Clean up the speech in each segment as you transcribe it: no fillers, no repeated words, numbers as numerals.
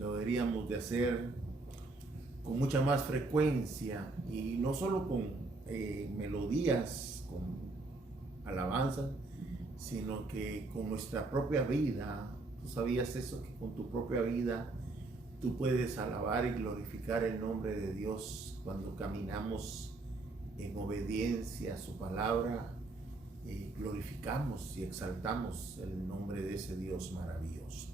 lo deberíamos de hacer con mucha más frecuencia y no solo con melodías, con alabanza, sino que con nuestra propia vida. ¿Tú sabías eso? Que con tu propia vida tú puedes alabar y glorificar el nombre de Dios cuando caminamos en obediencia a su palabra. Glorificamos y exaltamos el nombre de ese Dios maravilloso.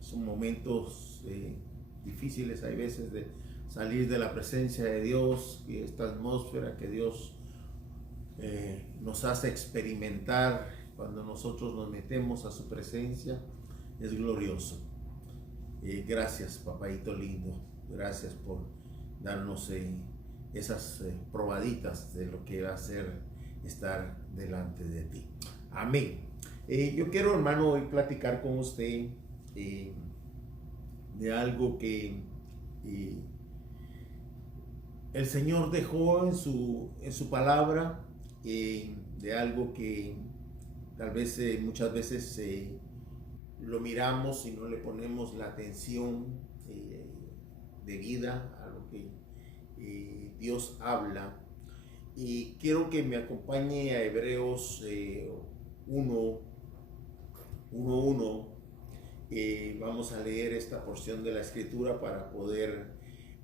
Son momentos difíciles, hay veces, de salir de la presencia de Dios y esta atmósfera que Dios nos hace experimentar cuando nosotros nos metemos a su presencia. Es glorioso. Gracias, papaito lindo, gracias por darnos esas probaditas de lo que va a ser estar delante de ti. Amén. Yo quiero, hermano, hoy platicar con usted de algo que el Señor dejó en su palabra, de algo que tal vez muchas veces lo miramos y no le ponemos la atención debida a lo que Dios habla. Y quiero que me acompañe a Hebreos 1:1. Vamos a leer esta porción de la escritura para poder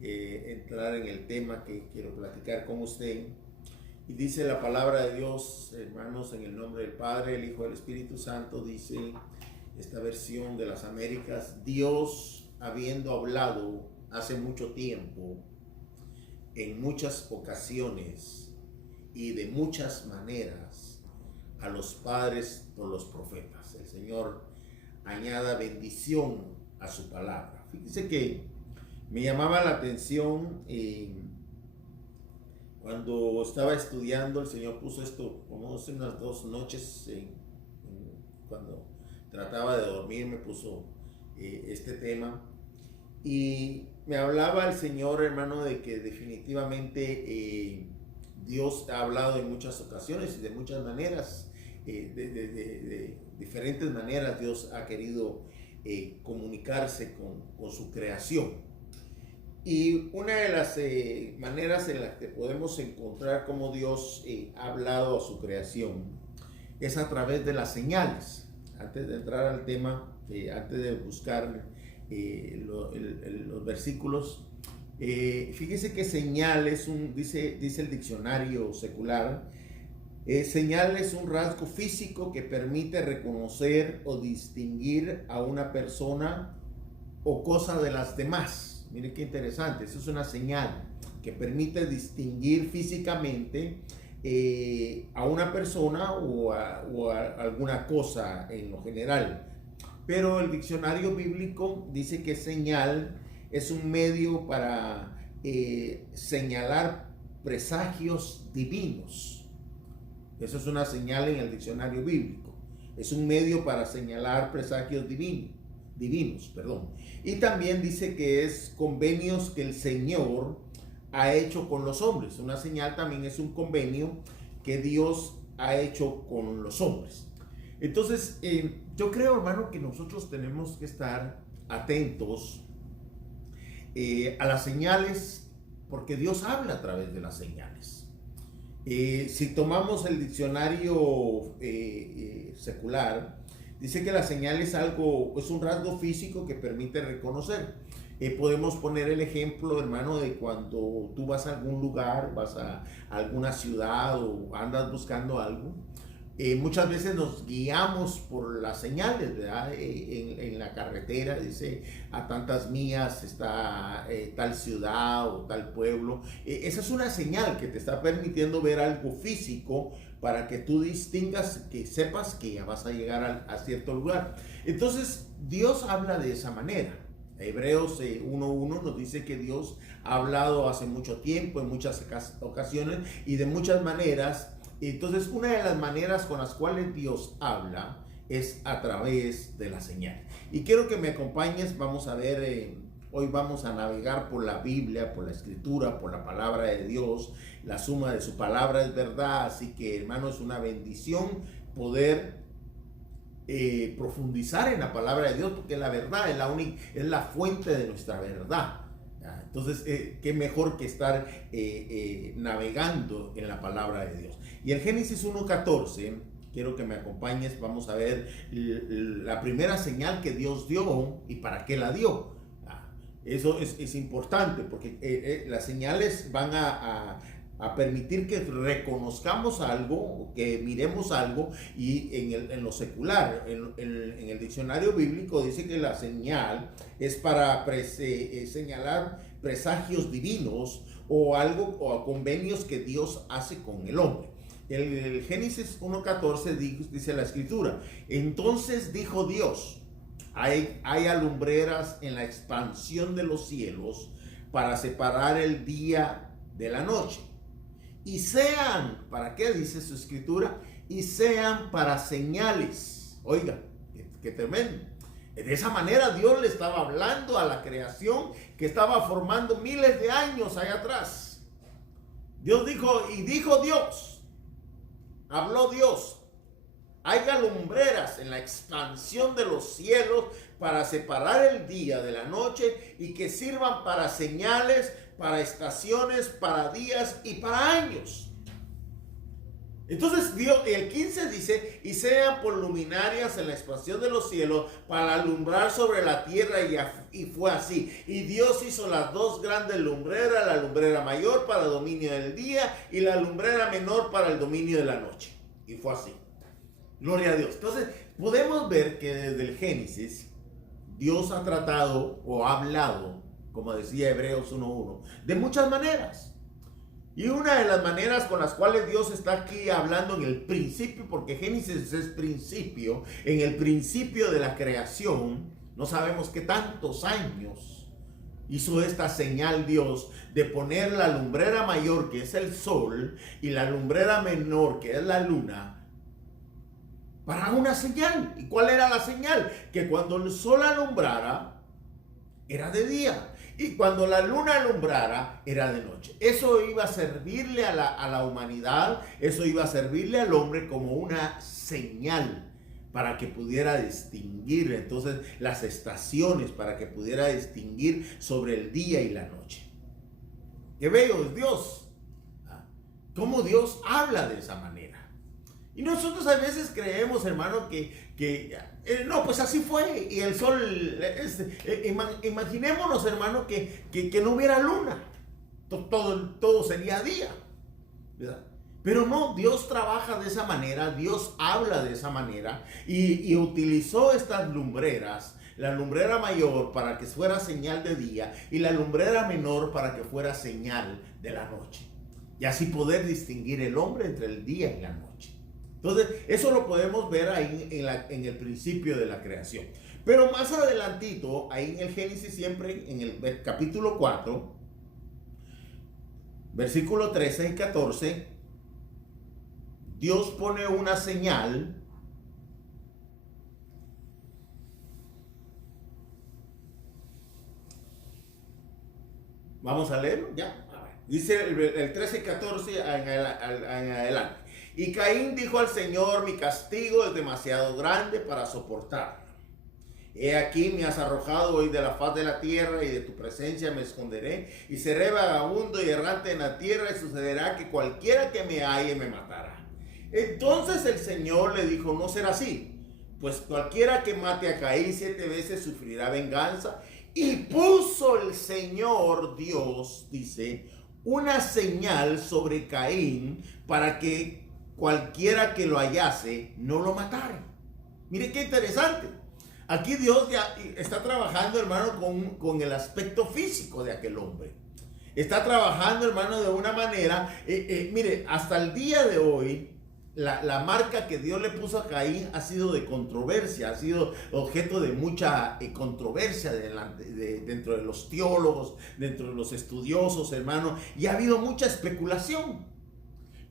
entrar en el tema que quiero platicar con usted. Y dice la palabra de Dios, hermanos, en el nombre del Padre, el Hijo y el Espíritu Santo. Dice esta versión de las Américas: Dios, habiendo hablado hace mucho tiempo, en muchas ocasiones y de muchas maneras, a los padres por los profetas. El Señor añada bendición a su palabra. Fíjese que me llamaba la atención cuando estaba estudiando. El Señor puso esto como hace unas 2 noches, cuando trataba de dormir, me puso este tema. Y me hablaba el Señor, hermano, de que definitivamente Dios ha hablado en muchas ocasiones y de muchas maneras, de diferentes maneras. Dios ha querido comunicarse con su creación. Y una de las maneras en las que podemos encontrar cómo Dios ha hablado a su creación es a través de las señales. Antes de entrar al tema, antes de buscar los versículos, fíjese que señal es dice el diccionario secular, señal es un rasgo físico que permite reconocer o distinguir a una persona o cosa de las demás. Mire qué interesante, eso es una señal que permite distinguir físicamente a una persona o a alguna cosa en lo general. Pero el diccionario bíblico dice que señal es un medio para señalar presagios divinos. Eso es una señal en el diccionario bíblico. Es un medio para señalar presagios divinos. Y también dice que es convenios que el Señor ha hecho con los hombres. Una señal también es un convenio que Dios ha hecho con los hombres. Entonces, yo creo, hermano, que nosotros tenemos que estar atentos a las señales, porque Dios habla a través de las señales. Si tomamos el diccionario secular, dice que la señal es un rasgo físico que permite reconocer. Podemos poner el ejemplo, hermano, de cuando tú vas a algún lugar, vas a alguna ciudad o andas buscando algo. Muchas veces nos guiamos por las señales, ¿verdad? En la carretera dice a tantas millas está tal ciudad o tal pueblo. Esa es una señal que te está permitiendo ver algo físico para que tú distingas, que sepas que ya vas a llegar a cierto lugar. Entonces Dios habla de esa manera. Hebreos 1:1 nos dice que Dios ha hablado hace mucho tiempo, en muchas ocasiones y de muchas maneras. Entonces, una de las maneras con las cuales Dios habla es a través de la señal. Y quiero que me acompañes. Vamos a ver, hoy vamos a navegar por la Biblia, por la Escritura, por la palabra de Dios. La suma de su palabra es verdad. Así que, hermano, es una bendición poder profundizar en la palabra de Dios, porque la verdad es la fuente de nuestra verdad. Entonces, qué mejor que estar navegando en la palabra de Dios. Y en Génesis 1:14, quiero que me acompañes, vamos a ver la primera señal que Dios dio y para qué la dio. Eso es importante, porque las señales van a permitir que reconozcamos algo, que miremos algo, y en lo secular, en el diccionario bíblico dice que la señal es para señalar presagios divinos o algo, o convenios que Dios hace con el hombre. El Génesis 1:14 dice la escritura: entonces dijo Dios, hay alumbreras en la expansión de los cielos para separar el día de la noche. Y sean, ¿para qué dice su escritura? Y sean para señales. Oiga, qué tremendo. De esa manera Dios le estaba hablando a la creación que estaba formando miles de años allá atrás. Dios dijo, y dijo Dios, habló Dios: haya lumbreras en la expansión de los cielos para separar el día de la noche y que sirvan para señales, para estaciones, para días y para años. Entonces Dios, el 15 dice: y sean por luminarias en la expansión de los cielos para alumbrar sobre la tierra, y fue así. Y Dios hizo las dos grandes lumbreras, la lumbrera mayor para el dominio del día y la lumbrera menor para el dominio de la noche. Y fue así. Gloria a Dios. Entonces podemos ver que desde el Génesis Dios ha tratado o ha hablado, como decía Hebreos 1:1, de muchas maneras. Y una de las maneras con las cuales Dios está aquí hablando en el principio, porque Génesis es principio, en el principio de la creación, no sabemos qué tantos años hizo esta señal Dios de poner la lumbrera mayor, que es el sol, y la lumbrera menor, que es la luna, para una señal. ¿Y cuál era la señal? Que cuando el sol alumbrara, era de día. Y cuando la luna alumbrara, era de noche. Eso iba a servirle a la humanidad, eso iba a servirle al hombre como una señal para que pudiera distinguir entonces las estaciones, para que pudiera distinguir sobre el día y la noche. Qué bello es Dios. Cómo Dios habla de esa manera. Y nosotros a veces creemos, hermano, que no, pues así fue. Y el sol, imaginémonos, hermano, que no hubiera luna. Todo sería día, ¿verdad? Pero no, Dios trabaja de esa manera, Dios habla de esa manera, y utilizó estas lumbreras, la lumbrera mayor para que fuera señal de día y la lumbrera menor para que fuera señal de la noche. Y así poder distinguir el hombre entre el día y la noche. Entonces, eso lo podemos ver ahí en el principio de la creación. Pero más adelantito, ahí en el Génesis, siempre en el capítulo 4, versículo 13 y 14, Dios pone una señal Vamos a leerlo, ya. Dice el 13 y 14 en adelante. Y Caín dijo al Señor: mi castigo es demasiado grande para soportarlo. He aquí me has arrojado hoy de la faz de la tierra, y de tu presencia me esconderé, y seré vagabundo y errante en la tierra, y sucederá que cualquiera que me halle me matará. Entonces el Señor le dijo: no será así, pues cualquiera que mate a Caín 7 veces sufrirá venganza. Y puso el Señor Dios, dice, una señal sobre Caín para que cualquiera que lo hallase no lo matara. Mire qué interesante. Aquí Dios ya está trabajando, hermano, con el aspecto físico de aquel hombre. Está trabajando, hermano, de una manera, mire, hasta el día de hoy, la marca que Dios le puso a Caín ha sido de controversia, ha sido objeto de mucha controversia dentro de los teólogos, dentro de los estudiosos, hermano, y ha habido mucha especulación.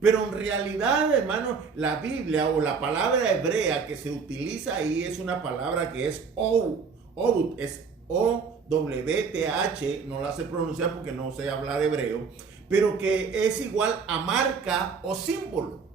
Pero en realidad, hermano, la Biblia o la palabra hebrea que se utiliza ahí es una palabra que es Owth, es O-W-T-H, no la sé pronunciar porque no sé hablar hebreo, pero que es igual a marca o símbolo.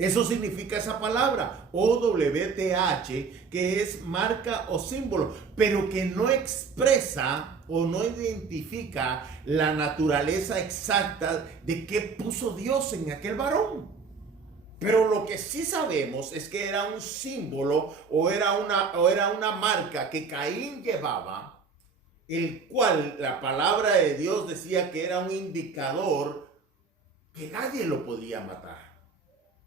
Eso significa esa palabra, OWTH, que es marca o símbolo, pero que no expresa o no identifica la naturaleza exacta de qué puso Dios en aquel varón. Pero lo que sí sabemos es que era un símbolo o era una marca que Caín llevaba, el cual la palabra de Dios decía que era un indicador que nadie lo podía matar.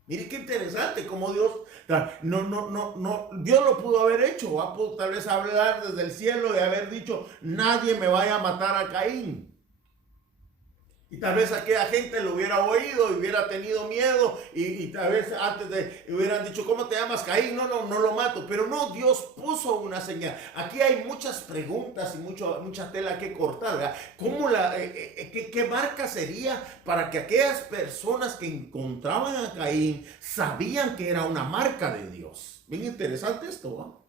Mire qué interesante cómo Dios, Dios lo pudo haber hecho, tal vez hablar desde el cielo y haber dicho, nadie me vaya a matar a Caín. Y tal vez aquella gente lo hubiera oído y hubiera tenido miedo y tal vez antes hubieran dicho, ¿cómo te llamas, Caín? No lo mato. Pero no, Dios puso una señal. Aquí hay muchas preguntas y mucha tela que cortar, ¿verdad? ¿Qué marca sería para que aquellas personas que encontraban a Caín sabían que era una marca de Dios? Bien interesante esto, ¿no?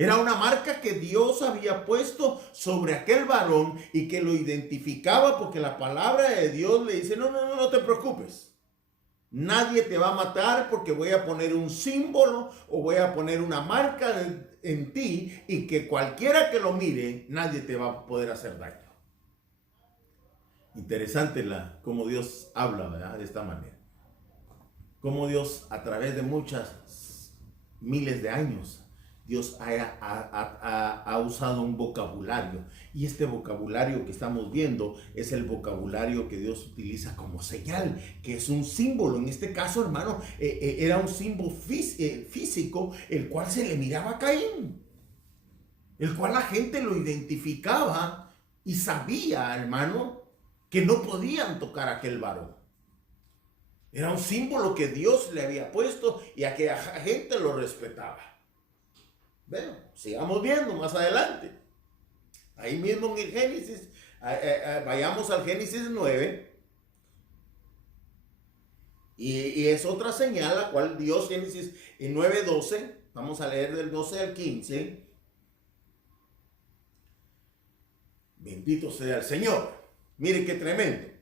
Era una marca que Dios había puesto sobre aquel varón y que lo identificaba, porque la palabra de Dios le dice, no te preocupes. Nadie te va a matar porque voy a poner un símbolo o voy a poner una marca en ti y que cualquiera que lo mire, nadie te va a poder hacer daño. Interesante cómo Dios habla, ¿verdad? De esta manera. Cómo Dios a través de muchas miles de años Dios ha usado un vocabulario, y este vocabulario que estamos viendo es el vocabulario que Dios utiliza como señal, que es un símbolo. En este caso, hermano, era un símbolo físico, el cual se le miraba a Caín, el cual la gente lo identificaba y sabía, hermano, que no podían tocar a aquel varón. Era un símbolo que Dios le había puesto y aquella gente lo respetaba. Bueno, sigamos viendo más adelante. Ahí mismo en el Génesis, vayamos al Génesis 9. Y es otra señal, la cual Dios, Génesis 9:12, vamos a leer del 12 al 15. Bendito sea el Señor. Mire qué tremendo.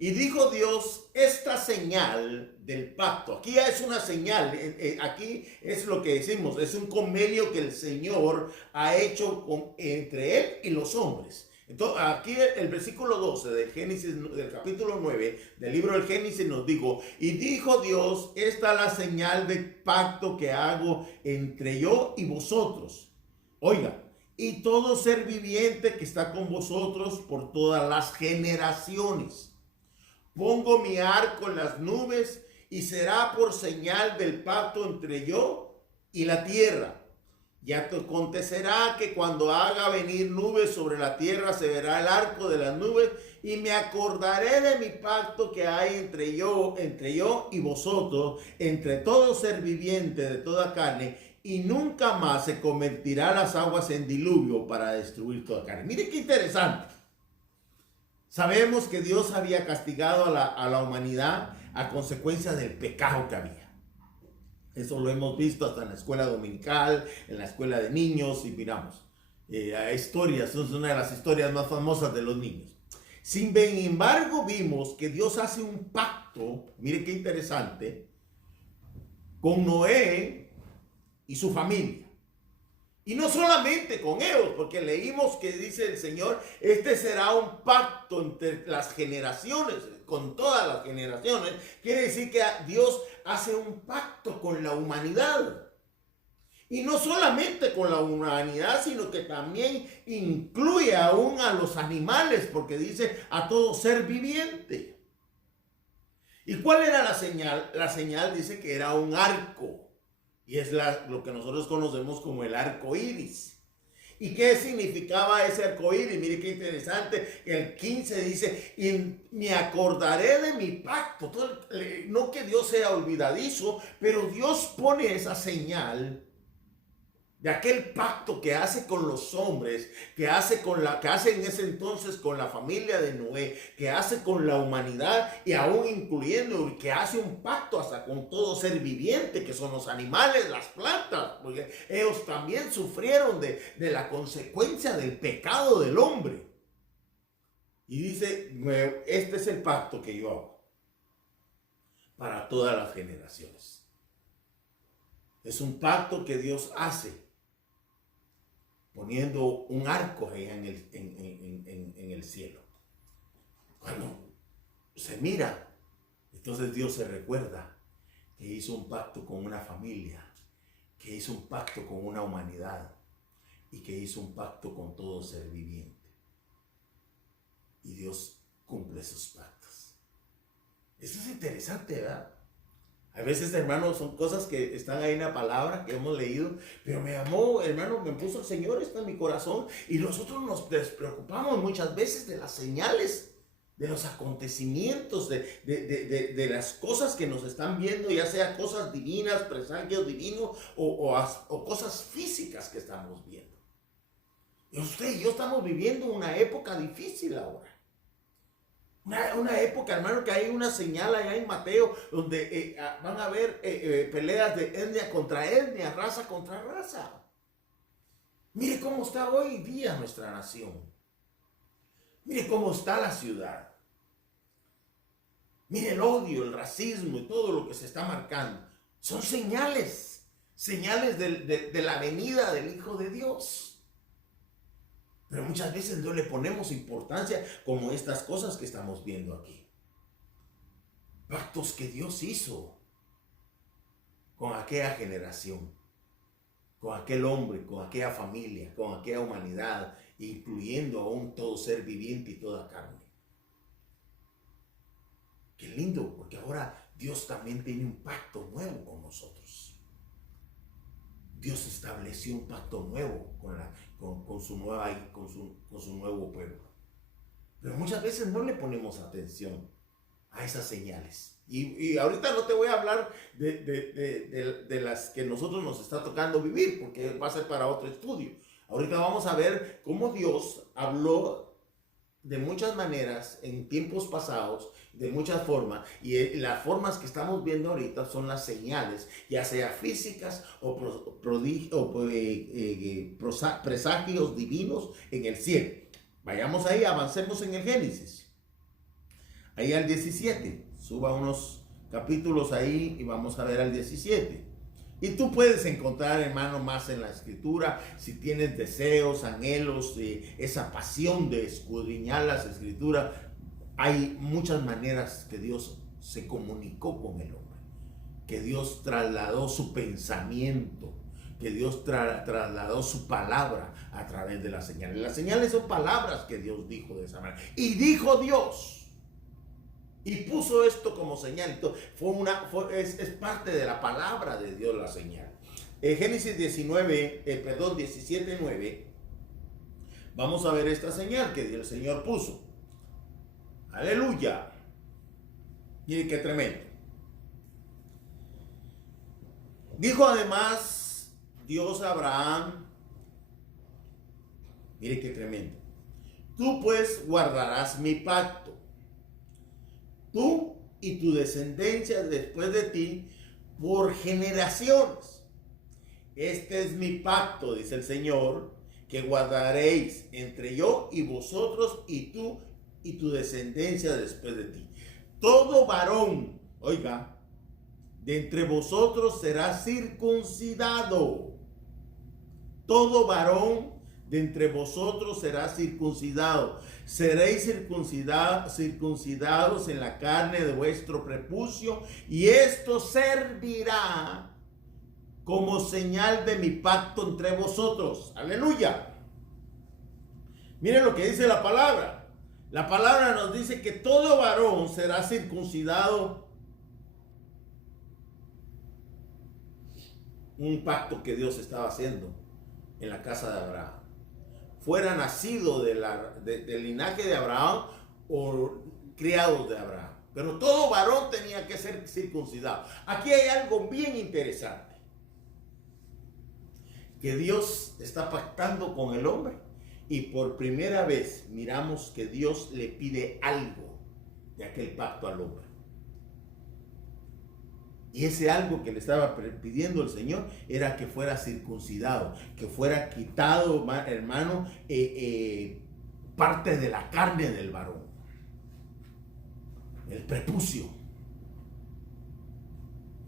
Y dijo Dios, esta señal del pacto, aquí ya es una señal, aquí es lo que decimos, es un convenio que el Señor ha hecho entre Él y los hombres. Entonces, aquí el versículo 12 del Génesis, del capítulo 9 del libro del Génesis nos dijo, y dijo Dios, esta es la señal del pacto que hago entre yo y vosotros. Oiga, y todo ser viviente que está con vosotros por todas las generaciones. Pongo mi arco en las nubes y será por señal del pacto entre yo y la tierra. Y acontecerá que cuando haga venir nubes sobre la tierra se verá el arco de las nubes y me acordaré de mi pacto que hay entre yo y vosotros, entre todo ser viviente de toda carne, y nunca más se convertirá las aguas en diluvio para destruir toda carne. Mire qué interesante. Sabemos que Dios había castigado a la humanidad a consecuencia del pecado que había. Eso lo hemos visto hasta en la escuela dominical, en la escuela de niños, y miramos. Historias, es una de las historias más famosas de los niños. Sin embargo, vimos que Dios hace un pacto, mire qué interesante, con Noé y su familia. Y no solamente con ellos, porque leímos que dice el Señor, este será un pacto entre las generaciones, con todas las generaciones. Quiere decir que Dios hace un pacto con la humanidad. Y no solamente con la humanidad, sino que también incluye aún a los animales, porque dice a todo ser viviente. ¿Y cuál era la señal? La señal dice que era un arco. Y es lo que nosotros conocemos como el arco iris. ¿Y qué significaba ese arco iris? Mire qué interesante. El 15 dice, y me acordaré de mi pacto. No que Dios sea olvidadizo, pero Dios pone esa señal de aquel pacto que hace con los hombres, que hace en ese entonces con la familia de Noé, que hace con la humanidad y aún incluyendo que hace un pacto hasta con todo ser viviente, que son los animales, las plantas, porque ellos también sufrieron de la consecuencia del pecado del hombre. Y dice, este es el pacto que yo hago. para todas las generaciones. Es un pacto que Dios hace poniendo un arco allá en el cielo. Cuando se mira, entonces Dios se recuerda que hizo un pacto con una familia, que hizo un pacto con una humanidad y que hizo un pacto con todo ser viviente. Y Dios cumple sus pactos. Eso es interesante, ¿verdad? A veces, hermano, son cosas que están ahí en la palabra que hemos leído, pero me amó, hermano, me puso el Señor, está en mi corazón, y nosotros nos despreocupamos muchas veces de las señales, de los acontecimientos, de las cosas que nos están viendo, ya sea cosas divinas, presagios divinos, o cosas físicas que estamos viendo. Y usted y yo estamos viviendo una época difícil ahora. Una época, hermano, que hay una señal allá en Mateo donde van a haber peleas de etnia contra etnia, raza contra raza. Mire cómo está hoy día nuestra nación. Mire cómo está la ciudad. Mire el odio, el racismo y todo lo que se está marcando. Son señales de la venida del Hijo de Dios. Pero muchas veces no le ponemos importancia como estas cosas que estamos viendo aquí. Pactos que Dios hizo con aquella generación, con aquel hombre, con aquella familia, con aquella humanidad, incluyendo aún todo ser viviente y toda carne. Qué lindo, porque ahora Dios también tiene un pacto nuevo con nosotros. Dios estableció un pacto nuevo con su nuevo pueblo. Pero muchas veces no le ponemos atención a esas señales. Y ahorita no te voy a hablar de las que nosotros nos está tocando vivir, porque va a ser para otro estudio. Ahorita vamos a ver cómo Dios habló de muchas maneras en tiempos pasados, de muchas formas, y las formas que estamos viendo ahorita son las señales, ya sea físicas o presagios divinos en el cielo. Vayamos ahí, avancemos en el Génesis. Ahí al 17, suba unos capítulos ahí y vamos a ver al 17. Y tú puedes encontrar, hermano, más en la escritura, si tienes deseos, anhelos, esa pasión de escudriñar las escrituras. Hay muchas maneras que Dios se comunicó con el hombre, que Dios trasladó su pensamiento, que Dios trasladó su palabra a través de las señales. Las señales son palabras que Dios dijo de esa manera. Y dijo Dios. Y puso esto como señal. Es parte de la palabra de Dios la señal. Génesis 17:9. Vamos a ver esta señal que el Señor puso. Aleluya. Miren qué tremendo. Dijo además Dios a Abraham. Miren qué tremendo. Tú pues guardarás mi pacto. Tú y tu descendencia después de ti por generaciones. Este es mi pacto, dice el Señor, que guardaréis entre yo y vosotros y tú y tu descendencia después de ti. Todo varón, oiga, de entre vosotros será circuncidado. Todo varón de entre vosotros será circuncidado. Seréis circuncidados en la carne de vuestro prepucio, y esto servirá como señal de mi pacto entre vosotros. Aleluya. Miren lo que dice la palabra. La palabra nos dice que todo varón será circuncidado. Un pacto que Dios estaba haciendo en la casa de Abraham. Fuera nacido del linaje de Abraham o criado de Abraham. Pero todo varón tenía que ser circuncidado. Aquí hay algo bien interesante. Que Dios está pactando con el hombre. Y por primera vez miramos que Dios le pide algo de aquel pacto al hombre. Y ese algo que le estaba pidiendo el Señor era que fuera circuncidado, que fuera quitado, hermano, parte de la carne del varón, el prepucio.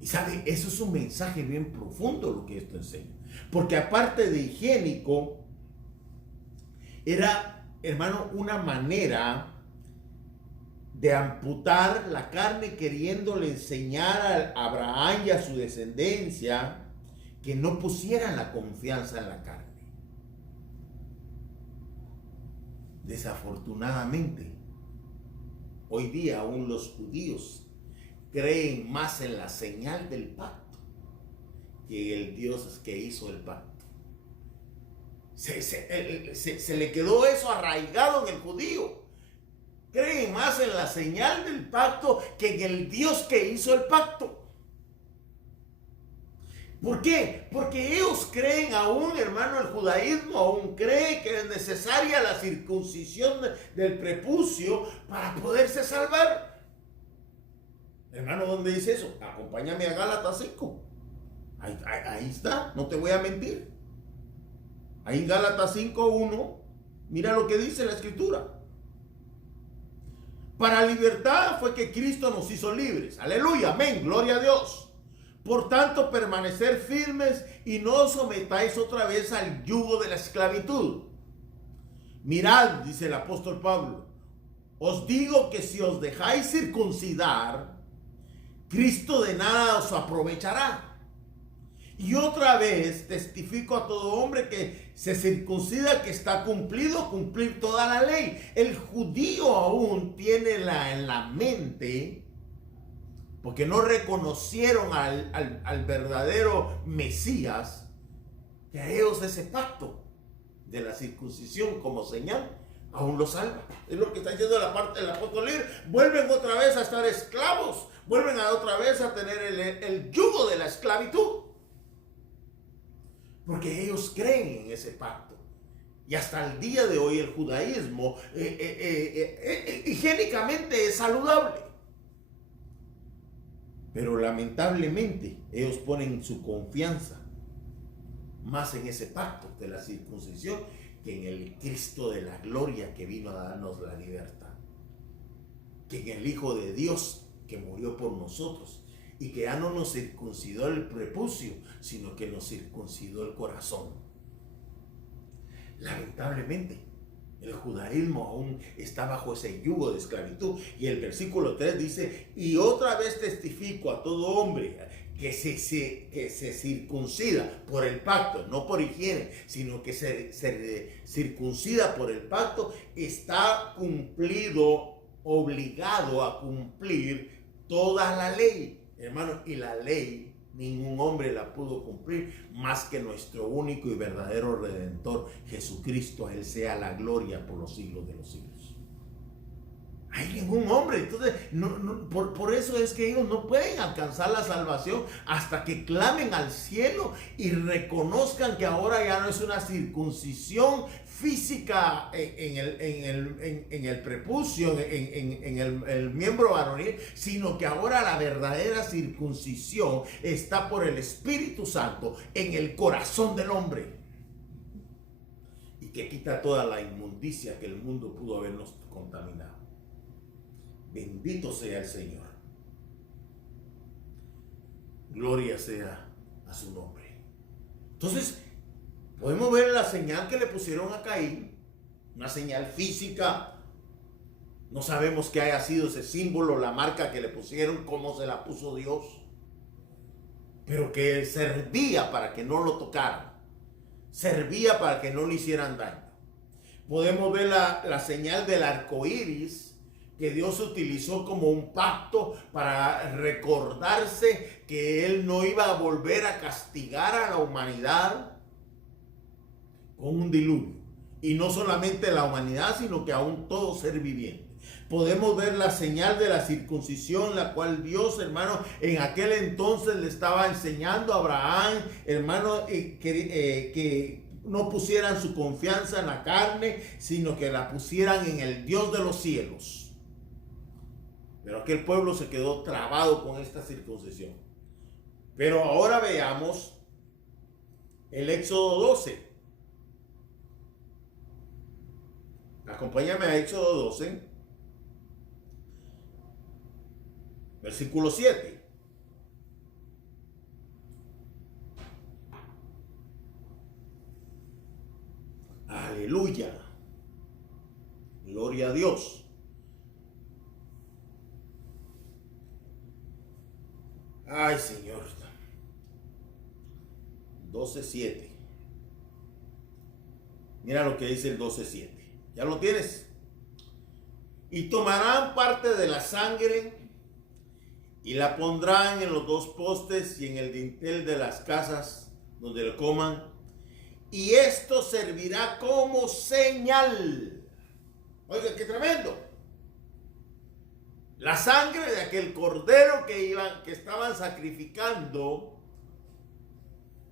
Y sabe, eso es un mensaje bien profundo lo que esto enseña. Porque aparte de higiénico, era, hermano, una manera de amputar la carne, queriéndole enseñar a Abraham y a su descendencia que no pusieran la confianza en la carne. Desafortunadamente, hoy día aún los judíos creen más en la señal del pacto que el Dios que hizo el pacto. Se le quedó eso arraigado en el judío. Creen más en la señal del pacto que en el Dios que hizo el pacto. ¿Por qué? Porque ellos creen aún, hermano, el judaísmo aún cree que es necesaria la circuncisión del prepucio para poderse salvar. Hermano, ¿dónde dice eso? Acompáñame a Gálatas 5. Ahí está, no te voy a mentir. Ahí en Gálatas 5:1, mira lo que dice la escritura. Para libertad fue que Cristo nos hizo libres. Aleluya, amén, gloria a Dios. Por tanto, permanecer firmes y no os sometáis otra vez al yugo de la esclavitud. Mirad, dice el apóstol Pablo, os digo que si os dejáis circuncidar, Cristo de nada os aprovechará. Y otra vez testifico a todo hombre que se circuncida, que está cumplido, cumplir toda la ley. El judío aún tiene en la mente, porque no reconocieron al verdadero Mesías, que a ellos ese pacto de la circuncisión como señal aún lo salva. Es lo que está diciendo la parte del apóstol. Vuelven otra vez a estar esclavos, vuelven otra vez a tener el yugo de la esclavitud, porque ellos creen en ese pacto. Y hasta el día de hoy el judaísmo higiénicamente es saludable. Pero lamentablemente ellos ponen su confianza más en ese pacto de la circuncisión que en el Cristo de la gloria que vino a darnos la libertad. Que en el Hijo de Dios que murió por nosotros y que ya no nos circuncidó el prepucio, sino que nos circuncidó el corazón. Lamentablemente, el judaísmo aún está bajo ese yugo de esclavitud. Y el versículo 3 dice, y otra vez testifico a todo hombre que se circuncida por el pacto, no por higiene, sino que se circuncida por el pacto, está cumplido, obligado a cumplir toda la ley. Hermano, y la ley ningún hombre la pudo cumplir más que nuestro único y verdadero Redentor, Jesucristo. A Él sea la gloria por los siglos de los siglos. Hay ningún hombre. Entonces, por eso es que ellos no pueden alcanzar la salvación hasta que clamen al cielo y reconozcan que ahora ya no es una circuncisión física en el prepucio, en el miembro varonil, sino que ahora la verdadera circuncisión está por el Espíritu Santo en el corazón del hombre, y que quita toda la inmundicia que el mundo pudo habernos contaminado. Bendito sea el Señor. Gloria sea a su nombre. Entonces, podemos ver la señal que le pusieron a Caín, una señal física. No sabemos qué haya sido ese símbolo, la marca que le pusieron, cómo se la puso Dios, pero que servía para que no lo tocaran, servía para que no le hicieran daño. Podemos ver la señal del arco iris, que Dios utilizó como un pacto para recordarse que Él no iba a volver a castigar a la humanidad con un diluvio. Y no solamente la humanidad, sino que aún todo ser viviente. Podemos ver la señal de la circuncisión, la cual Dios, hermano, en aquel entonces le estaba enseñando a Abraham, hermano, que no pusieran su confianza en la carne, sino que la pusieran en el Dios de los cielos. Pero aquel pueblo se quedó trabado con esta circuncisión. Pero ahora veamos el Éxodo 12. Acompáñame a Éxodo 12, versículo 7. Aleluya. Gloria a Dios. Ay, Señor. 12:7. Mira lo que dice el 12:7. ¿Ya lo tienes? Y tomarán parte de la sangre y la pondrán en los dos postes y en el dintel de las casas donde lo coman. Y esto servirá como señal. Oiga, qué tremendo. La sangre de aquel cordero que estaban sacrificando,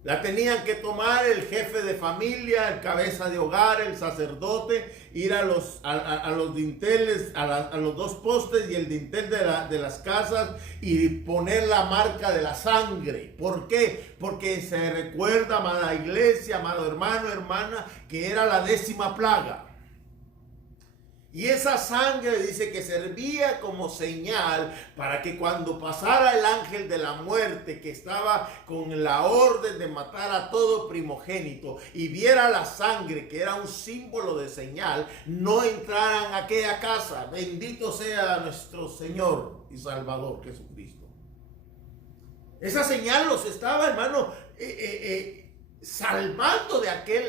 la tenían que tomar el jefe de familia, el cabeza de hogar, el sacerdote, ir a los dinteles, a los dos postes y el dintel de las casas y poner la marca de la sangre. ¿Por qué? Porque se recuerda, amada iglesia, amado hermano, hermana, que era la 10ª plaga. Y esa sangre dice que servía como señal para que cuando pasara el ángel de la muerte, que estaba con la orden de matar a todo primogénito, y viera la sangre, que era un símbolo de señal, no entraran a aquella casa. Bendito sea nuestro Señor y Salvador Jesucristo. Esa señal los estaba, hermano, salvando de aquel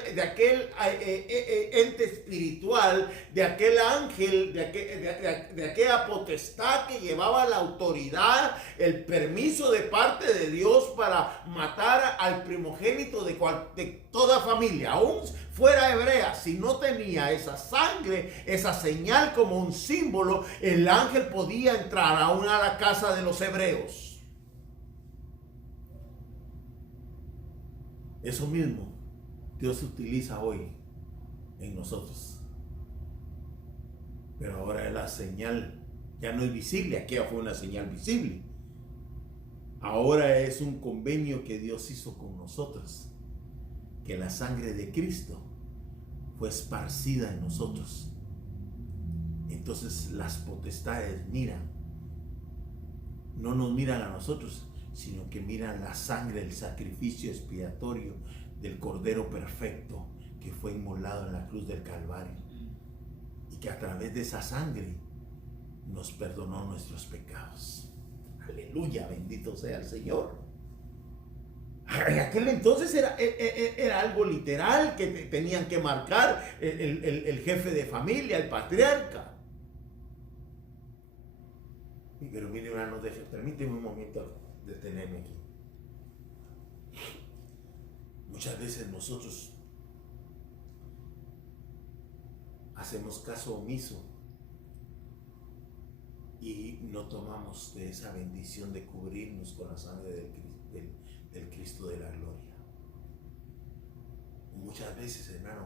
ente espiritual, de aquel ángel, de aquella potestad que llevaba la autoridad, el permiso de parte de Dios para matar al primogénito de toda familia, aún fuera hebrea. Si no tenía esa sangre, esa señal como un símbolo, el ángel podía entrar aún a la casa de los hebreos. Eso mismo Dios utiliza hoy en nosotros. Pero ahora la señal ya no es visible. Aquella fue una señal visible. Ahora es un convenio que Dios hizo con nosotros. Que la sangre de Cristo fue esparcida en nosotros. Entonces las potestades miran. No nos miran a nosotros, sino que miran la sangre, el sacrificio expiatorio del Cordero perfecto que fue inmolado en la cruz del Calvario, y que a través de esa sangre nos perdonó nuestros pecados. Aleluya, bendito sea el Señor. En aquel entonces era algo literal que tenían que marcar el jefe de familia, el patriarca. Pero mire, hermano, permíteme un momento detenerme aquí. Muchas veces nosotros hacemos caso omiso y no tomamos de esa bendición de cubrirnos con la sangre del Cristo de la gloria. Muchas veces, hermano,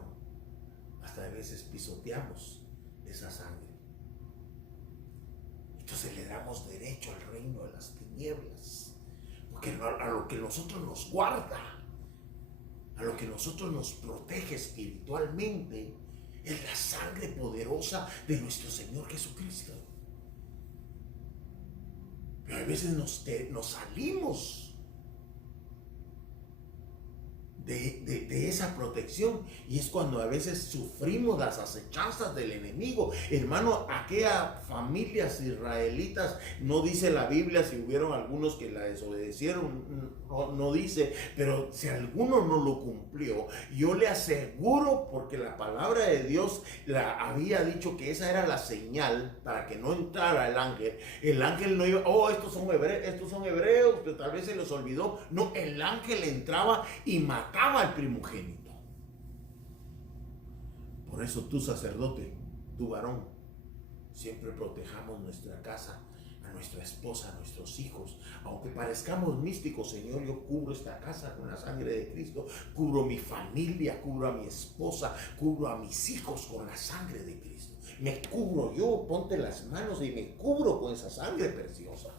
hasta a veces pisoteamos esa sangre. Entonces le damos derecho al reino de las tinieblas, porque a lo que nosotros nos guarda, a lo que nosotros nos protege espiritualmente, es la sangre poderosa de nuestro Señor Jesucristo. Pero a veces nos salimos de esa protección, y es cuando a veces sufrimos las acechanzas del enemigo. Hermano, aquellas familias israelitas, no dice la Biblia si hubieron algunos que la desobedecieron, no dice, pero si alguno no lo cumplió, yo le aseguro, porque la palabra de Dios la había dicho que esa era la señal para que no entrara el ángel no iba, estos son hebreos, pero tal vez se los olvidó. No, el ángel entraba y mataba al primogénito. Por eso tú, sacerdote, tú varón, siempre protejamos nuestra casa, a nuestra esposa, a nuestros hijos. Aunque parezcamos místicos, Señor, yo cubro esta casa con la sangre de Cristo, cubro mi familia, cubro a mi esposa, cubro a mis hijos con la sangre de Cristo. Me cubro yo, ponte las manos y me cubro con esa sangre preciosa.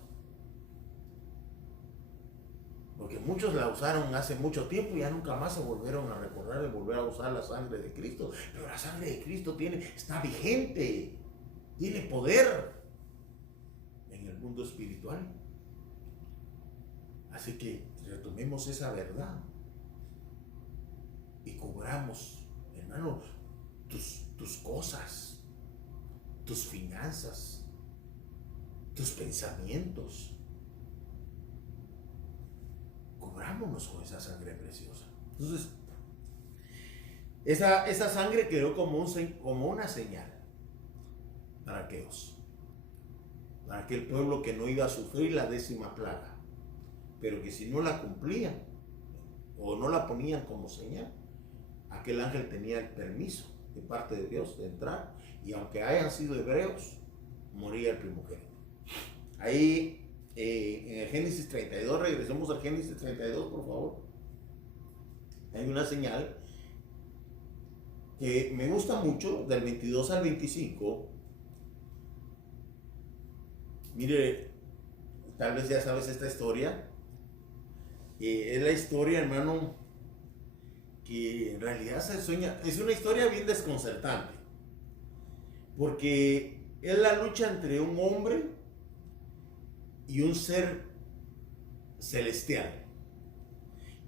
Porque muchos la usaron hace mucho tiempo y ya nunca más se volvieron a recordar de volver a usar la sangre de Cristo. Pero la sangre de Cristo está vigente, tiene poder en el mundo espiritual. Así que retomemos esa verdad y cubramos, hermano. tus cosas, tus finanzas, tus pensamientos. Cubrámonos con esa sangre preciosa. Entonces, esa sangre quedó como una señal para aquel pueblo que no iba a sufrir la 10ª plaga, pero que si no la cumplían o no la ponían como señal, aquel ángel tenía el permiso de parte de Dios de entrar, y aunque hayan sido hebreos, moría el primogénito. Ahí en el Génesis 32, regresemos al Génesis 32, por favor. Hay una señal que me gusta mucho, del 22 al 25. Mire, tal vez ya sabes esta historia. Es la historia, hermano, que en realidad es una historia bien desconcertante, porque es la lucha entre un hombre y un ser celestial.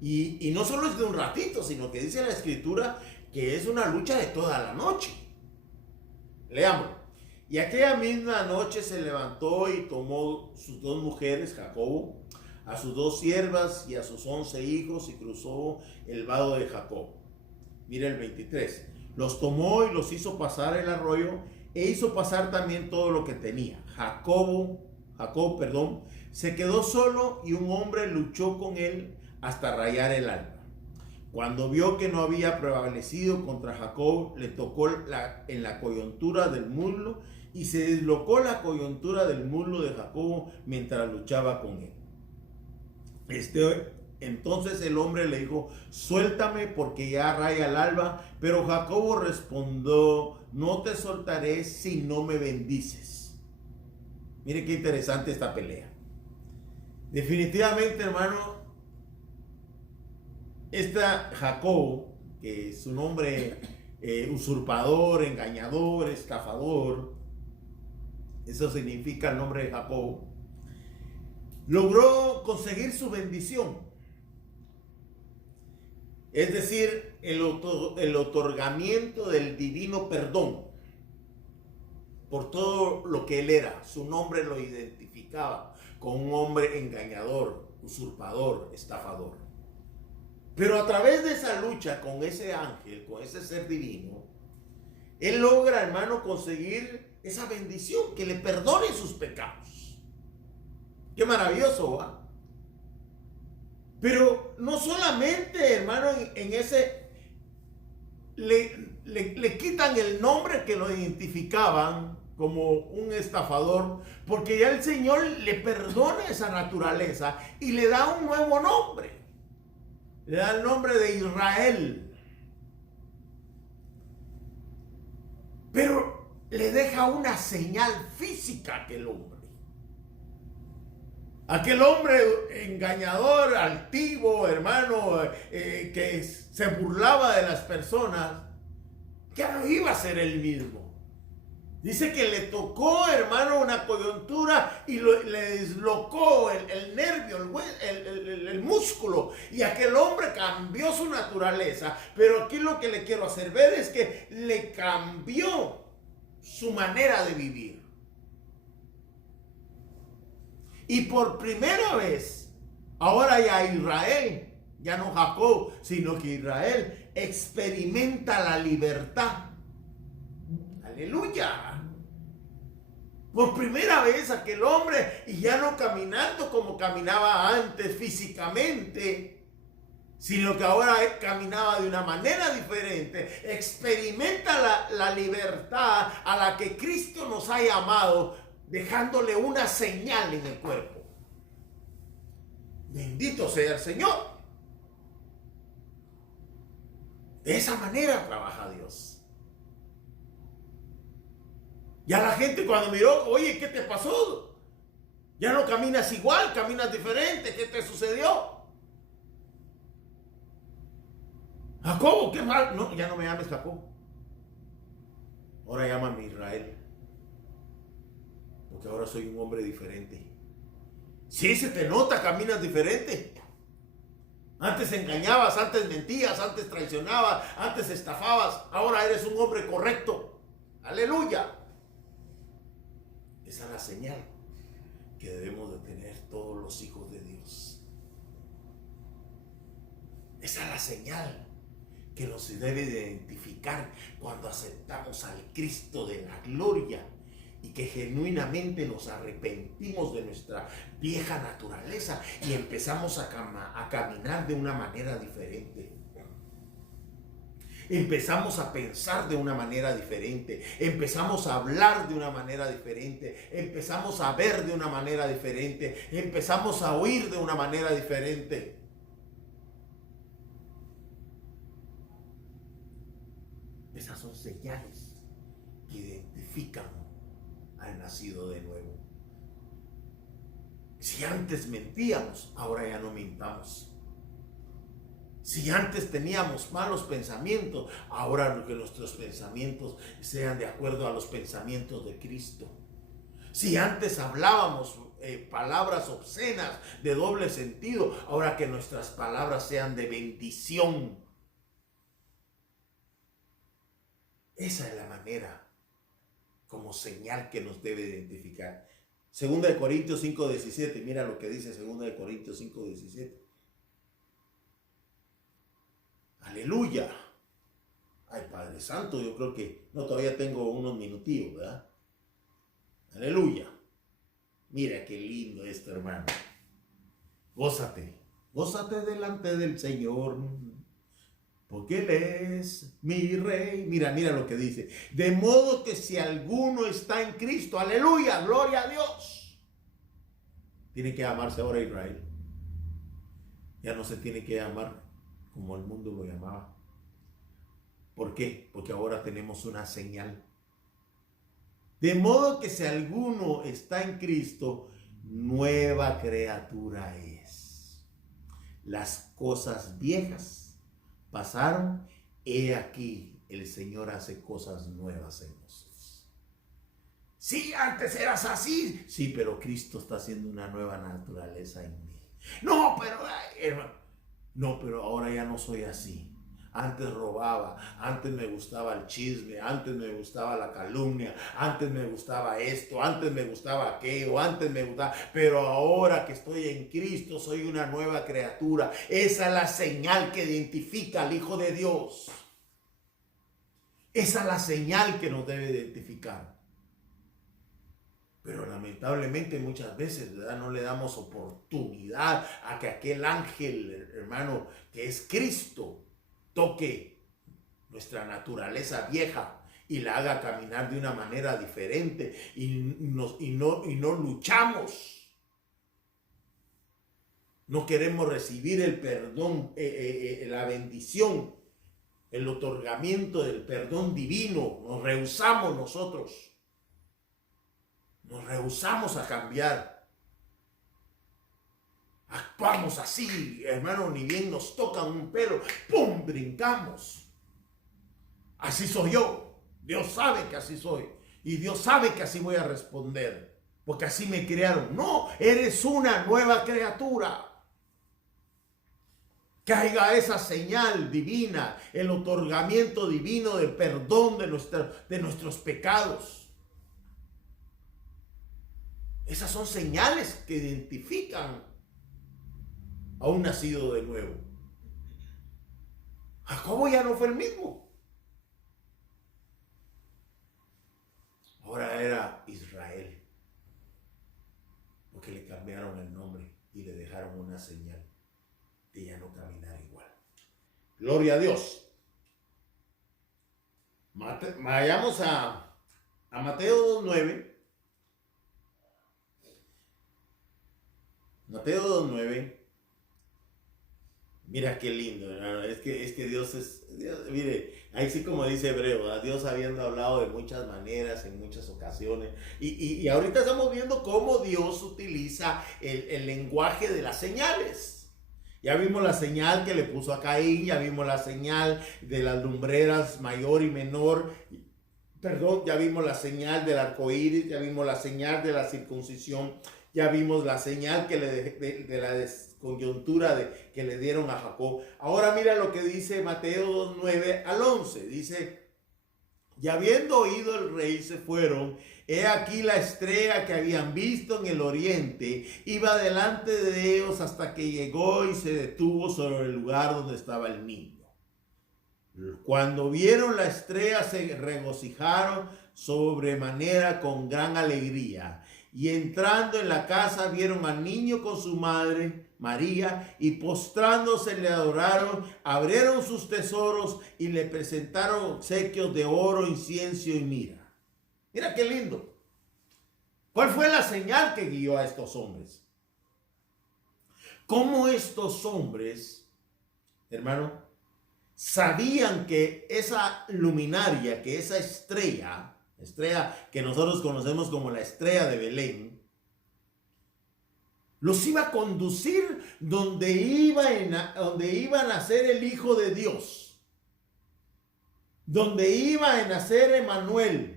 Y no solo es de un ratito, sino que dice la escritura que es una lucha de toda la noche. Leamos. Y aquella misma noche se levantó y tomó sus 2 mujeres, Jacobo, a sus 2 siervas y a sus 11 hijos, y cruzó el vado de Jacob. Mira el 23. Los tomó y los hizo pasar el arroyo, e hizo pasar también todo lo que tenía. Jacob, se quedó solo, y un hombre luchó con él hasta rayar el alba. Cuando vio que no había prevalecido contra Jacob, le tocó en la coyuntura del muslo, y se deslocó la coyuntura del muslo de Jacob mientras luchaba con él. Entonces el hombre le dijo: suéltame, porque ya raya el alba. Pero Jacobo respondió: no te soltaré si no me bendices. Mire qué interesante esta pelea. Definitivamente, hermano, Jacob, que es un hombre usurpador, engañador, estafador, eso significa el nombre de Jacob, logró conseguir su bendición. Es decir, el otorgamiento del divino perdón por todo lo que él era. Su nombre lo identificaba como un hombre engañador, usurpador, estafador. Pero a través de esa lucha con ese ángel, con ese ser divino, él logra, hermano, conseguir esa bendición, que le perdone sus pecados. Qué maravilloso, ¿va? Pero no solamente, hermano, en ese le quitan el nombre que lo identificaban como un estafador, porque ya el Señor le perdona esa naturaleza y le da un nuevo nombre. Le da el nombre de Israel. Pero le deja una señal física a aquel hombre. Aquel hombre engañador, altivo, hermano, que se burlaba de las personas, ya no iba a ser el mismo. Dice que le tocó, hermano, una coyuntura y le deslocó el nervio, el músculo, y aquel hombre cambió su naturaleza. Pero aquí lo que le quiero hacer ver es que le cambió su manera de vivir. Y por primera vez, ahora ya Israel, ya no Jacob, sino que Israel experimenta la libertad. Aleluya. Por primera vez aquel hombre, y ya no caminando como caminaba antes físicamente, sino que ahora caminaba de una manera diferente, experimenta la libertad a la que Cristo nos ha llamado, dejándole una señal en el cuerpo. Bendito sea el Señor. De esa manera trabaja Dios. Ya la gente cuando miró: oye, ¿qué te pasó? Ya no caminas igual, caminas diferente. ¿Qué te sucedió? Jacobo, qué mal. No, ya no me llames Jacob. Ahora llámame Israel. Porque ahora soy un hombre diferente. Sí, se te nota, caminas diferente. Antes engañabas, antes mentías, antes traicionabas, antes estafabas. Ahora eres un hombre correcto. Aleluya. Esa es la señal que debemos de tener todos los hijos de Dios. Esa es la señal que nos debe de identificar cuando aceptamos al Cristo de la gloria y que genuinamente nos arrepentimos de nuestra vieja naturaleza y empezamos a caminar de una manera diferente. Empezamos a pensar de una manera diferente, empezamos a hablar de una manera diferente, empezamos a ver de una manera diferente, empezamos a oír de una manera diferente. Esas son señales que identifican al nacido de nuevo. Si antes mentíamos, ahora ya no mintamos. Si antes teníamos malos pensamientos, ahora que nuestros pensamientos sean de acuerdo a los pensamientos de Cristo. Si antes hablábamos palabras obscenas de doble sentido, ahora que nuestras palabras sean de bendición. Esa es la manera como señal que nos debe identificar. 2 Corintios 5:17, mira lo que dice 2 Corintios 5:17. Aleluya. Ay, Padre Santo, yo creo que todavía tengo unos minutillos, ¿verdad? Aleluya. Mira qué lindo esto, hermano. Gózate delante del Señor, porque Él es mi Rey. Mira lo que dice. De modo que si alguno está en Cristo, aleluya, gloria a Dios. Tiene que amarse ahora Israel. Ya no se tiene que amar como el mundo lo llamaba. ¿Por qué? Porque ahora tenemos una señal. De modo que si alguno está en Cristo, nueva criatura es. Las cosas viejas pasaron, he aquí, el Señor hace cosas nuevas en nosotros. Sí, antes eras así. Sí, pero Cristo está haciendo una nueva naturaleza en mí. No, pero hermano, no, pero ahora ya no soy así. Antes robaba, antes me gustaba el chisme, antes me gustaba la calumnia, antes me gustaba esto, antes me gustaba aquello, antes me gustaba, pero ahora que estoy en Cristo soy una nueva criatura. Esa es la señal que identifica al Hijo de Dios. Esa es la señal que nos debe identificar. Pero lamentablemente muchas veces, ¿verdad?, no le damos oportunidad a que aquel ángel, hermano, que es Cristo, toque nuestra naturaleza vieja y la haga caminar de una manera diferente y no luchamos. No queremos recibir el perdón, la bendición, el otorgamiento del perdón divino. Nos rehusamos nosotros. Nos rehusamos a cambiar. Actuamos así, hermano, ni bien nos tocan un pelo, ¡pum!, brincamos. Así soy yo. Dios sabe que así soy. Y Dios sabe que así voy a responder. Porque así me crearon. No, eres una nueva criatura. Que haya esa señal divina, el otorgamiento divino del perdón de nuestros pecados. Esas son señales que identifican a un nacido de nuevo. Jacobo ya no fue el mismo. Ahora era Israel. Porque le cambiaron el nombre y le dejaron una señal de ya no caminar igual. Gloria a Dios. Vayamos a Mateo 2:9. Mateo 2:9. Mira qué lindo, hermano. Es que Dios mire, ahí sí como dice Hebreo, ¿verdad? Dios habiendo hablado de muchas maneras, en muchas ocasiones. Y ahorita estamos viendo cómo Dios utiliza el lenguaje de las señales. Ya vimos la señal que le puso a Caín, ya vimos la señal de las lumbreras mayor y menor. Ya vimos la señal del arco iris, ya vimos la señal de la circuncisión. Ya vimos la señal que de la descoyuntura que le dieron a Jacob. Ahora mira lo que dice Mateo 2, 9 al 11. Dice: y habiendo oído el rey, se fueron. He aquí la estrella que habían visto en el oriente iba delante de ellos hasta que llegó y se detuvo sobre el lugar donde estaba el niño. Cuando vieron la estrella se regocijaron sobremanera con gran alegría. Y entrando en la casa vieron al niño con su madre María, y postrándose le adoraron, abrieron sus tesoros y le presentaron obsequios de oro, incienso y mirra. Mira qué lindo. ¿Cuál fue la señal que guió a estos hombres? ¿Cómo estos hombres, hermano, sabían que esa luminaria, que esa estrella que nosotros conocemos como la estrella de Belén, los iba a conducir donde iba a nacer el Hijo de Dios, donde iba a nacer Emmanuel,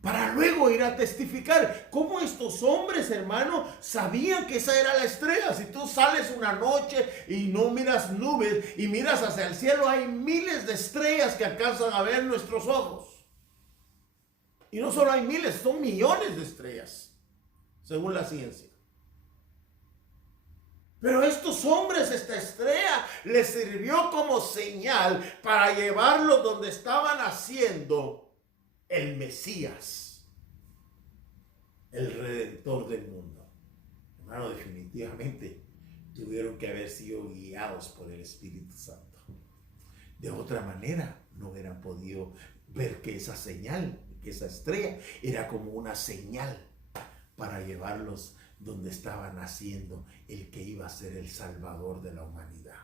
para luego ir a testificar? ¿Cómo estos hombres, hermano, sabían que esa era la estrella? Si tú sales una noche y no miras nubes y miras hacia el cielo, hay miles de estrellas que alcanzan a ver nuestros ojos. Y no solo hay miles, son millones de estrellas, según la ciencia. Pero estos hombres, esta estrella les sirvió como señal para llevarlos donde estaban haciendo el Mesías, el Redentor del mundo. Hermano, definitivamente tuvieron que haber sido guiados por el Espíritu Santo. De otra manera, no hubieran podido ver que esa señal, que esa estrella, era como una señal para llevarlos donde estaba naciendo el que iba a ser el Salvador de la humanidad.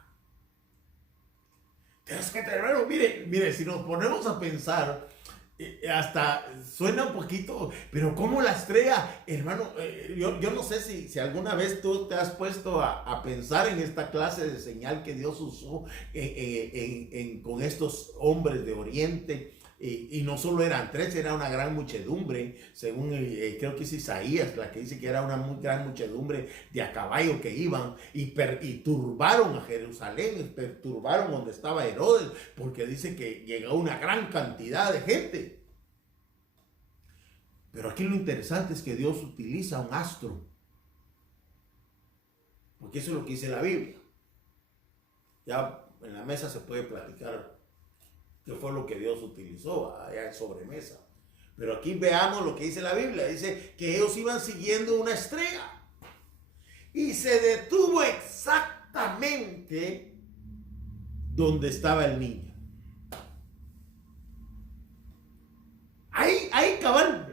Pero es que, hermano, mire, si nos ponemos a pensar, hasta suena un poquito, pero como la estrella, hermano, yo no sé si alguna vez tú te has puesto a pensar en esta clase de señal que Dios usó con estos hombres de Oriente. Y no solo eran tres, era una gran muchedumbre, según creo que es Isaías la que dice que era una muy gran muchedumbre de a caballo que iban y turbaron a Jerusalén, perturbaron donde estaba Herodes, porque dice que llegó una gran cantidad de gente. Pero aquí lo interesante es que Dios utiliza un astro, porque eso es lo que dice la Biblia. Ya en la mesa se puede platicar qué fue lo que Dios utilizó allá en sobremesa. Pero aquí veamos lo que dice la Biblia. Dice que ellos iban siguiendo una estrella y se detuvo exactamente donde estaba el niño. Ahí cabal,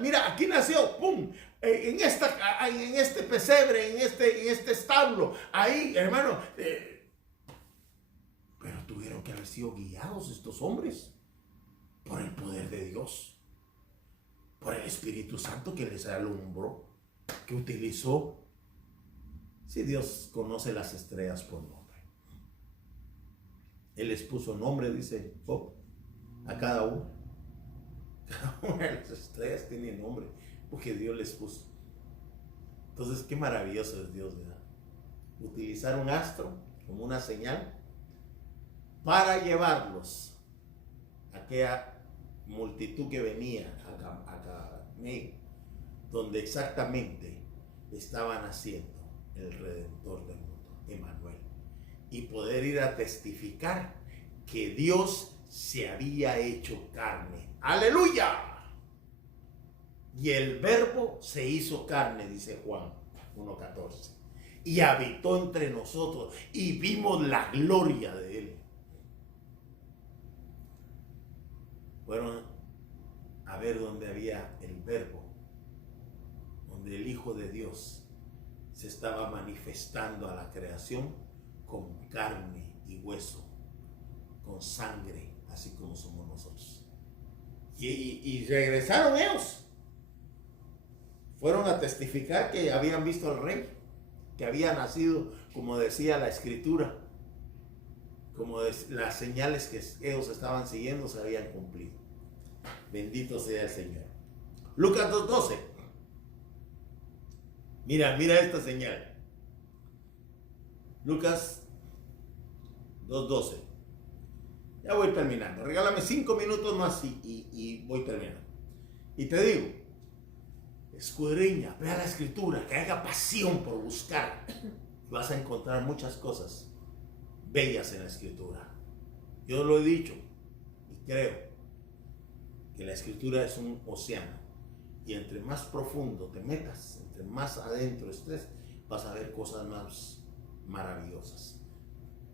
mira, aquí nació, pum, en este pesebre, en este establo, ahí, hermano. Pero tuvieron que haber sido guiados estos hombres por el poder de Dios, por el Espíritu Santo que les alumbró, que utilizó. Si Dios conoce las estrellas por nombre, Él les puso nombre, dice Job, a cada uno. Cada una de las estrellas tiene nombre porque Dios les puso. Entonces, qué maravilloso es Dios, ¿verdad? Utilizar un astro como una señal para llevarlos a aquella multitud que venía acá, donde exactamente estaba naciendo el Redentor del mundo, Emmanuel, y poder ir a testificar que Dios se había hecho carne. ¡Aleluya! Y el Verbo se hizo carne, dice Juan 1:14, y habitó entre nosotros y vimos la gloria de Él. Fueron a ver donde había el Verbo, donde el Hijo de Dios se estaba manifestando a la creación con carne y hueso, con sangre, así como somos nosotros. Y regresaron ellos. Fueron a testificar que habían visto al Rey, que había nacido, como decía la Escritura, como las señales que ellos estaban siguiendo se habían cumplido. Bendito sea el Señor. Lucas 2:12. Mira esta señal. Lucas 2:12. Ya voy terminando. Regálame 5 minutos más y voy terminando. Y te digo, escudriña, vea la escritura, que haga pasión por buscar. Vas a encontrar muchas cosas bellas en la escritura. Yo lo he dicho y creo que la escritura es un océano. Y entre más profundo te metas, entre más adentro estés, vas a ver cosas más maravillosas.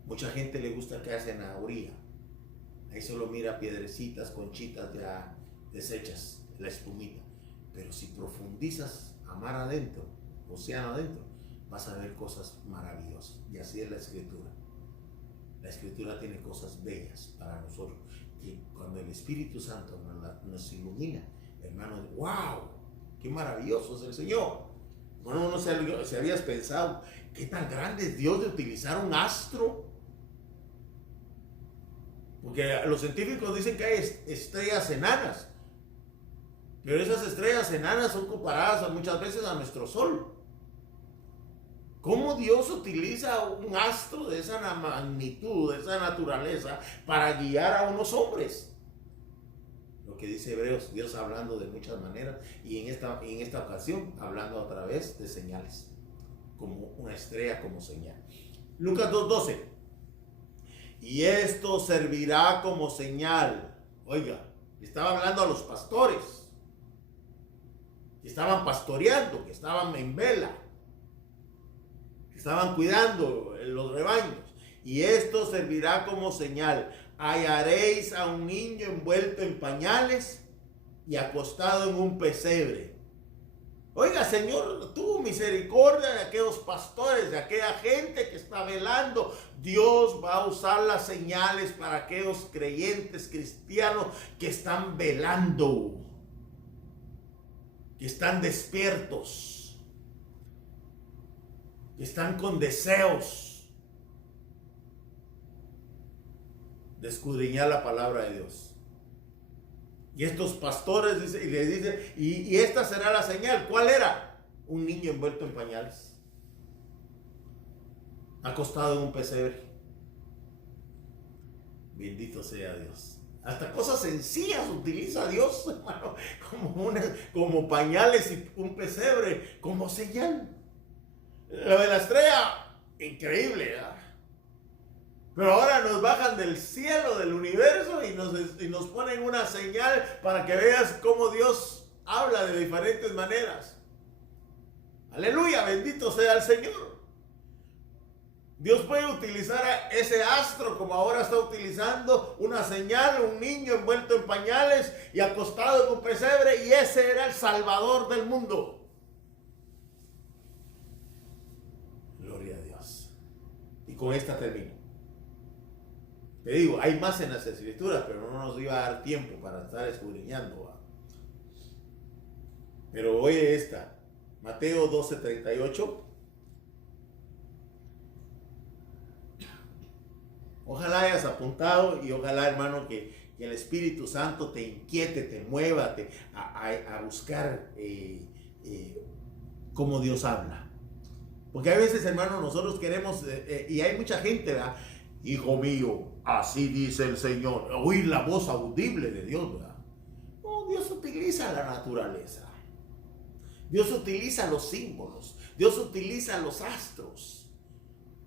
Mucha gente le gusta quedarse en la orilla. Ahí solo mira piedrecitas, conchitas ya deshechas, la espumita. Pero si profundizas a mar adentro, océano adentro, vas a ver cosas maravillosas. Y así es la escritura. La escritura tiene cosas bellas para nosotros. Que cuando el Espíritu Santo nos ilumina, hermano, wow, qué maravilloso es el Señor. Bueno, no sé si habías pensado, qué tan grande es Dios de utilizar un astro. Porque los científicos dicen que hay estrellas enanas. Pero esas estrellas enanas son comparadas muchas veces a nuestro sol. ¿Cómo Dios utiliza un astro de esa magnitud, de esa naturaleza, para guiar a unos hombres? Lo que dice Hebreos, Dios hablando de muchas maneras, y en esta ocasión hablando a través de señales, como una estrella como señal. Lucas 2:12. Y esto servirá como señal. Oiga, estaba hablando a los pastores que estaban pastoreando, que estaban en vela, que estaban cuidando los rebaños. Y esto servirá como señal. Hallaréis a un niño envuelto en pañales y acostado en un pesebre. Oiga, Señor, tuvo misericordia de aquellos pastores, de aquella gente que está velando. Dios va a usar las señales para aquellos creyentes cristianos que están velando, que están despiertos, que están con deseos de escudriñar la palabra de Dios. Y estos pastores le dicen, y esta será la señal. ¿Cuál era? Un niño envuelto en pañales, acostado en un pesebre. Bendito sea Dios. Hasta cosas sencillas utiliza Dios, hermano, como pañales y un pesebre, como señal. Lo de la estrella, increíble, ¿verdad? Pero ahora nos bajan del cielo, del universo, y nos ponen una señal para que veas cómo Dios habla de diferentes maneras. Aleluya, bendito sea el Señor. Dios puede utilizar a ese astro como ahora está utilizando una señal, un niño envuelto en pañales y acostado en un pesebre, y ese era el Salvador del mundo. Gloria a Dios. Y con esta termino. Te digo, hay más en las escrituras, pero no nos iba a dar tiempo para estar escudriñando, ¿va? Pero oye esta, Mateo 12:38. Ojalá hayas apuntado, y ojalá, hermano, que el Espíritu Santo te inquiete, te mueva a buscar cómo Dios habla. Porque a veces, hermano, nosotros queremos, y hay mucha gente, ¿verdad? Hijo mío, así dice el Señor. Oír la voz audible de Dios, ¿verdad? No, Dios utiliza la naturaleza. Dios utiliza los símbolos. Dios utiliza los astros.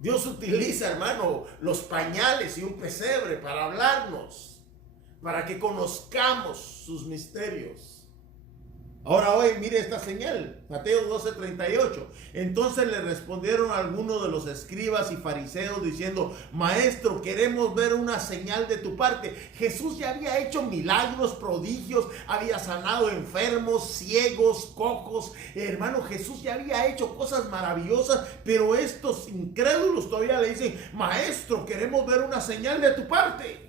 Dios utiliza, hermano, los pañales y un pesebre para hablarnos, para que conozcamos sus misterios. Ahora hoy, mire esta señal, Mateo 12:38. Entonces le respondieron algunos de los escribas y fariseos diciendo: Maestro, queremos ver una señal de tu parte. Jesús ya había hecho milagros, prodigios, había sanado enfermos, ciegos, cojos. Hermano, Jesús ya había hecho cosas maravillosas, pero estos incrédulos todavía le dicen: Maestro, queremos ver una señal de tu parte.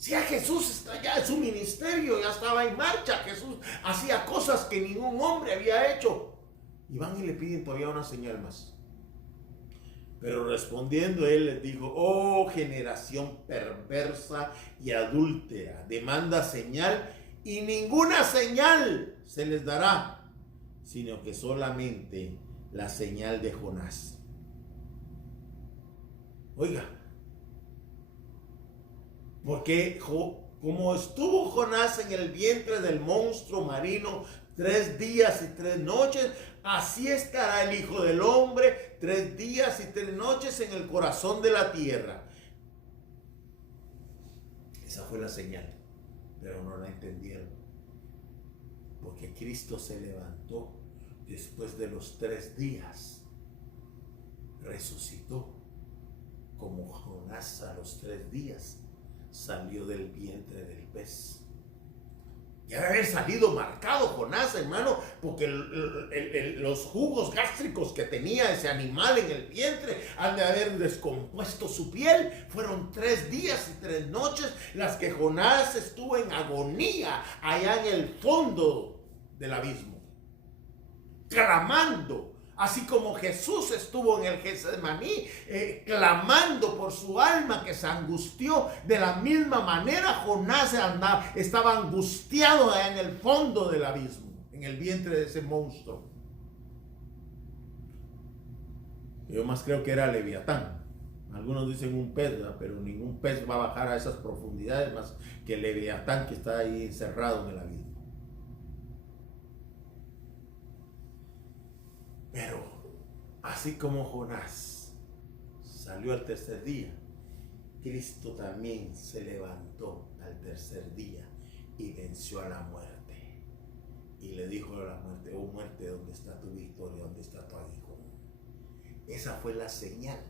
Si a Jesús está ya, su ministerio ya estaba en marcha, Jesús hacía cosas que ningún hombre había hecho. Y van y le piden todavía una señal más. Pero respondiendo él les dijo: oh generación perversa y adúltera, demanda señal y ninguna señal se les dará, sino que solamente la señal de Jonás. Oiga, porque como estuvo Jonás en el vientre del monstruo marino 3 días y 3 noches, así estará el Hijo del Hombre 3 días y 3 noches en el corazón de la tierra. Esa fue la señal, pero no la entendieron. Porque Cristo se levantó después de los 3 días. Resucitó como Jonás a los 3 días salió del vientre del pez. Y debe haber salido marcado Jonás, hermano, porque los jugos gástricos que tenía ese animal en el vientre han de haber descompuesto su piel. Fueron 3 días y 3 noches las que Jonás estuvo en agonía allá en el fondo del abismo, clamando. Así como Jesús estuvo en el Getsemaní, clamando por su alma que se angustió, de la misma manera Jonás estaba angustiado en el fondo del abismo, en el vientre de ese monstruo. Yo más creo que era Leviatán. Algunos dicen un pez, ¿verdad? Pero ningún pez va a bajar a esas profundidades más que el Leviatán que está ahí encerrado en el abismo. Pero así como Jonás salió al 3er día, Cristo también se levantó al 3er día y venció a la muerte. Y le dijo a la muerte: oh muerte, ¿dónde está tu victoria? ¿Dónde está tu aguijón? Esa fue la señal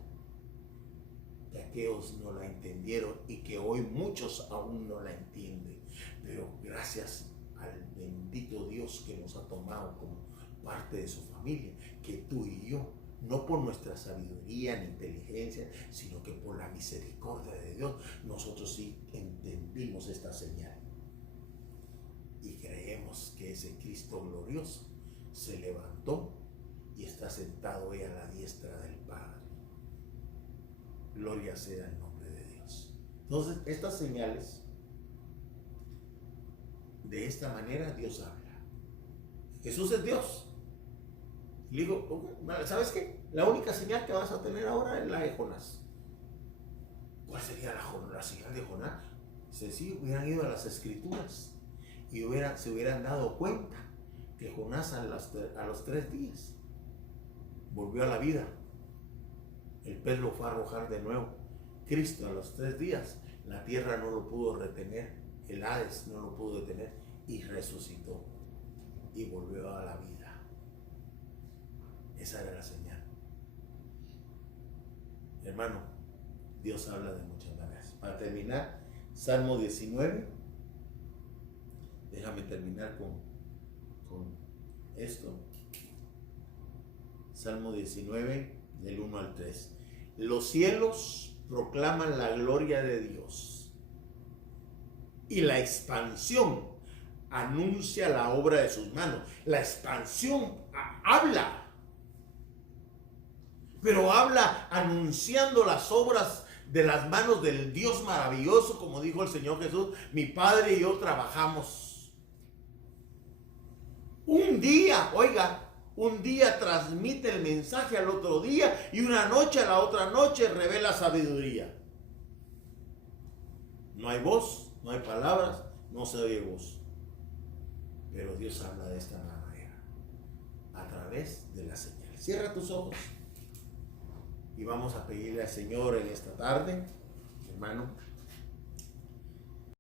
que aquellos no la entendieron y que hoy muchos aún no la entienden. Pero gracias al bendito Dios que nos ha tomado como parte de su familia, que tú y yo, no por nuestra sabiduría ni inteligencia, sino que por la misericordia de Dios, nosotros sí entendimos esta señal y creemos que ese Cristo glorioso se levantó y está sentado hoy a la diestra del Padre. Gloria sea el nombre de Dios. Entonces, estas señales, de esta manera Dios habla. Jesús es Dios. Le digo: ¿sabes qué? La única señal que vas a tener ahora es la de Jonás. ¿Cuál sería la señal de Jonás? Si hubieran ido a las Escrituras y se hubieran dado cuenta que Jonás a los 3 días volvió a la vida. El pez lo fue a arrojar de nuevo. Cristo a los 3 días, la tierra no lo pudo retener, el Hades no lo pudo detener y resucitó y volvió a la vida. Esa era la señal. Hermano, Dios habla de muchas maneras. Para terminar, Salmo 19. Déjame terminar con esto. Salmo 19, del 1 al 3. Los cielos proclaman la gloria de Dios, y la expansión anuncia la obra de sus manos. La expansión habla, pero habla anunciando las obras de las manos del Dios maravilloso, como dijo el Señor Jesús: mi Padre y yo trabajamos. Un día, oiga, un día transmite el mensaje al otro día, y una noche a la otra noche revela sabiduría. No hay voz, no hay palabras, no se oye voz, pero Dios habla de esta manera, a través de la señal. Cierra tus ojos y vamos a pedirle al Señor en esta tarde, hermano,